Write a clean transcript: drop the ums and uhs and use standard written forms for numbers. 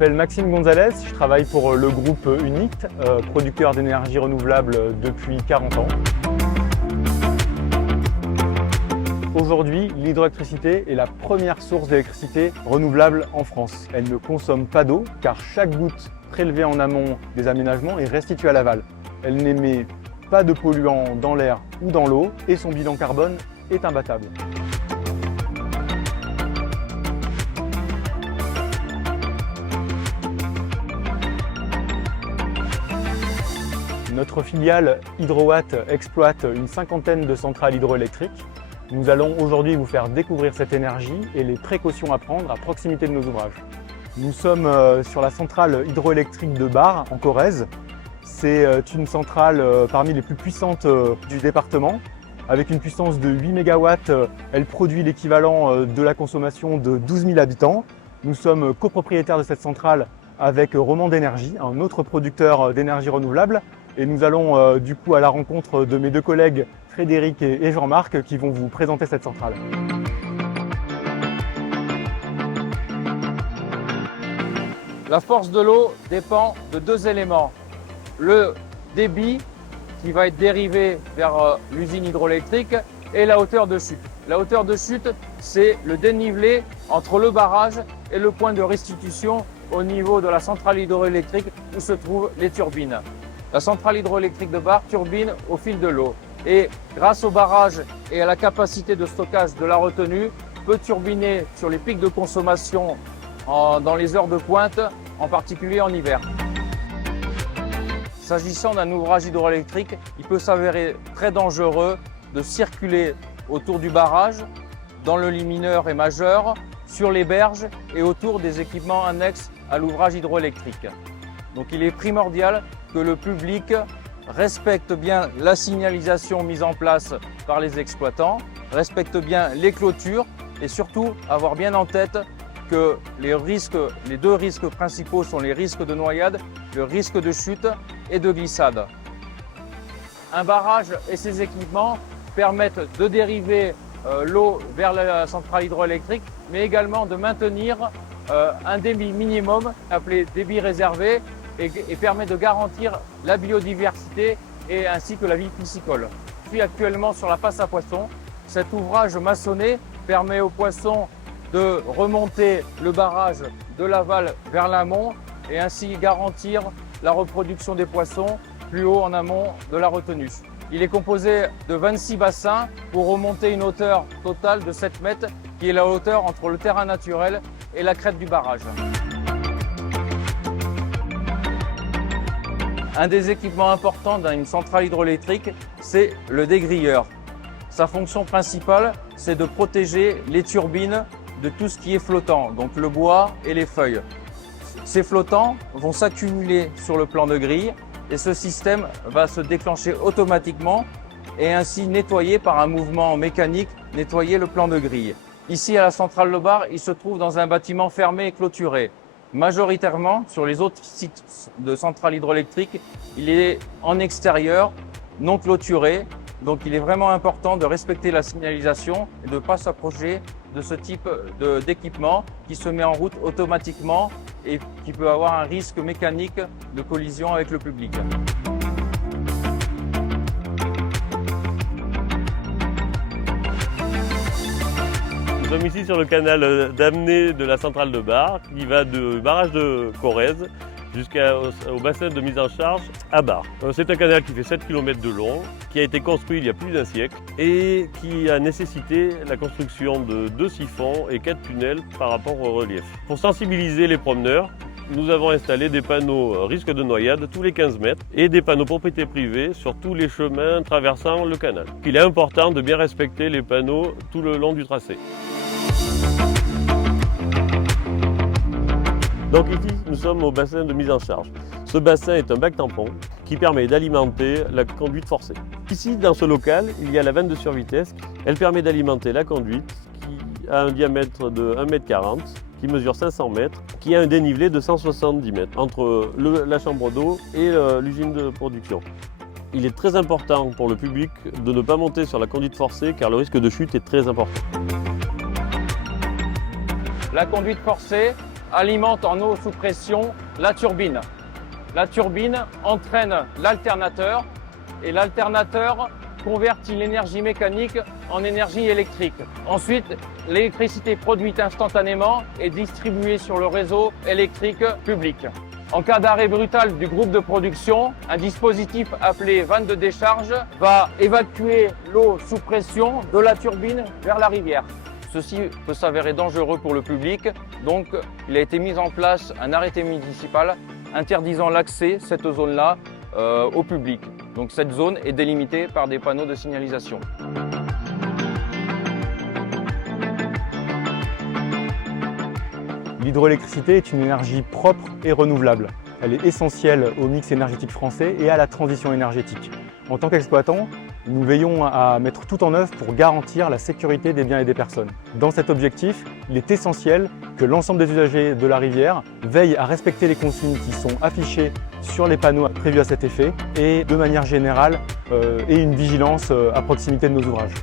m'appelle Maxime Gonzalez, je travaille pour le groupe UNIT, producteur d'énergie renouvelable depuis 40 ans. Aujourd'hui, l'hydroélectricité est la première source d'électricité renouvelable en France. Elle ne consomme pas d'eau car chaque goutte prélevée en amont des aménagements est restituée à l'aval. Elle n'émet pas de polluants dans l'air ou dans l'eau et son bilan carbone est imbattable. Notre filiale Hydrowatt exploite une cinquantaine de centrales hydroélectriques. Nous allons aujourd'hui vous faire découvrir cette énergie et les précautions à prendre à proximité de nos ouvrages. Nous sommes sur la centrale hydroélectrique de Bar, en Corrèze. C'est une centrale parmi les plus puissantes du département. Avec une puissance de 8 MW, elle produit l'équivalent de la consommation de 12 000 habitants. Nous sommes copropriétaires de cette centrale avec Romand Énergie, un autre producteur d'énergie renouvelable. Et nous allons du coup à la rencontre de mes deux collègues Frédéric et Jean-Marc qui vont vous présenter cette centrale. La force de l'eau dépend de deux éléments. Le débit qui va être dérivé vers l'usine hydroélectrique et la hauteur de chute. La hauteur de chute, c'est le dénivelé entre le barrage et le point de restitution au niveau de la centrale hydroélectrique où se trouvent les turbines. La centrale hydroélectrique de Bar turbine au fil de l'eau et grâce au barrage et à la capacité de stockage de la retenue, peut turbiner sur les pics de consommation dans les heures de pointe, en particulier en hiver. S'agissant d'un ouvrage hydroélectrique, il peut s'avérer très dangereux de circuler autour du barrage, dans le lit mineur et majeur, sur les berges et autour des équipements annexes à l'ouvrage hydroélectrique. Donc il est primordial que le public respecte bien la signalisation mise en place par les exploitants, respecte bien les clôtures et surtout avoir bien en tête que les deux risques principaux sont les risques de noyade, le risque de chute et de glissade. Un barrage et ses équipements permettent de dériver l'eau vers la centrale hydroélectrique, mais également de maintenir un débit minimum appelé débit réservé et permet de garantir la biodiversité et ainsi que la vie piscicole. Je suis actuellement sur la passe à poissons. Cet ouvrage maçonné permet aux poissons de remonter le barrage de l'aval vers l'amont et ainsi garantir la reproduction des poissons plus haut en amont de la retenue. Il est composé de 26 bassins pour remonter une hauteur totale de 7 mètres qui est la hauteur entre le terrain naturel et la crête du barrage. Un des équipements importants d'une centrale hydroélectrique, c'est le dégrilleur. Sa fonction principale, c'est de protéger les turbines de tout ce qui est flottant, donc le bois et les feuilles. Ces flottants vont s'accumuler sur le plan de grille et ce système va se déclencher automatiquement et ainsi nettoyer par un mouvement mécanique, nettoyer le plan de grille. Ici à la centrale de Bar, il se trouve dans un bâtiment fermé et clôturé. Majoritairement, sur les autres sites de centrales hydroélectriques, il est en extérieur, non clôturé. Donc il est vraiment important de respecter la signalisation et de ne pas s'approcher de ce type d'équipement qui se met en route automatiquement et qui peut avoir un risque mécanique de collision avec le public. Nous sommes ici sur le canal d'amener de la centrale de Bar qui va du barrage de Corrèze jusqu'au bassin de mise en charge à Bar. C'est un canal qui fait 7 km de long, qui a été construit il y a plus d'un siècle et qui a nécessité la construction de 2 siphons et 4 tunnels par rapport au relief. Pour sensibiliser les promeneurs, nous avons installé des panneaux risque de noyade tous les 15 mètres et des panneaux propriété privée sur tous les chemins traversant le canal. Il est important de bien respecter les panneaux tout le long du tracé. Donc ici, nous sommes au bassin de mise en charge. Ce bassin est un bac tampon qui permet d'alimenter la conduite forcée. Ici, dans ce local, il y a la vanne de survitesse. Elle permet d'alimenter la conduite qui a un diamètre de 1,40 m, qui mesure 500 mètres, qui a un dénivelé de 170 mètres entre la chambre d'eau et l'usine de production. Il est très important pour le public de ne pas monter sur la conduite forcée car le risque de chute est très important. La conduite forcée, alimente en eau sous pression la turbine. La turbine entraîne l'alternateur et l'alternateur convertit l'énergie mécanique en énergie électrique. Ensuite, l'électricité produite instantanément est distribuée sur le réseau électrique public. En cas d'arrêt brutal du groupe de production, un dispositif appelé vanne de décharge va évacuer l'eau sous pression de la turbine vers la rivière. Ceci peut s'avérer dangereux pour le public, donc il a été mis en place un arrêté municipal interdisant l'accès, cette zone-là, au public. Donc cette zone est délimitée par des panneaux de signalisation. L'hydroélectricité est une énergie propre et renouvelable. Elle est essentielle au mix énergétique français et à la transition énergétique. En tant qu'exploitant, nous veillons à mettre tout en œuvre pour garantir la sécurité des biens et des personnes. Dans cet objectif, il est essentiel que l'ensemble des usagers de la rivière veillent à respecter les consignes qui sont affichées sur les panneaux prévus à cet effet et de manière générale, aient une vigilance à proximité de nos ouvrages.